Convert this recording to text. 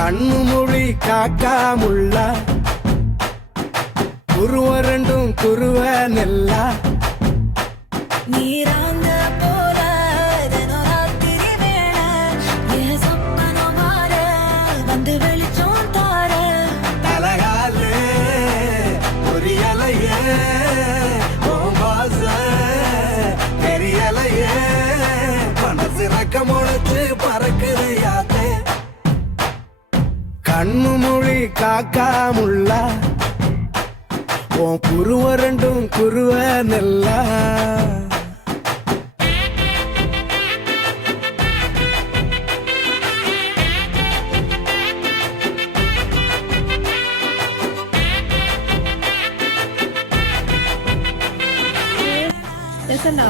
கண்ணு மொழி காக்காமுள்ள குருவ ரெண்டும் குருவ நெல்லா நீராங்க போல ராத்திரி வேளை என் சொப்பனம் மாற வந்து வெளிச்சம் தார தலகாலே பொரியலையே ஓம்பாச தெரியலையே மனசு ரக்க முளைச்சு பறக்குது யாத்தே கண்ணு மொழி காக்காமுள்ள உன் குருவ ரெண்டும் குருவ நெல்லா பேசண்டா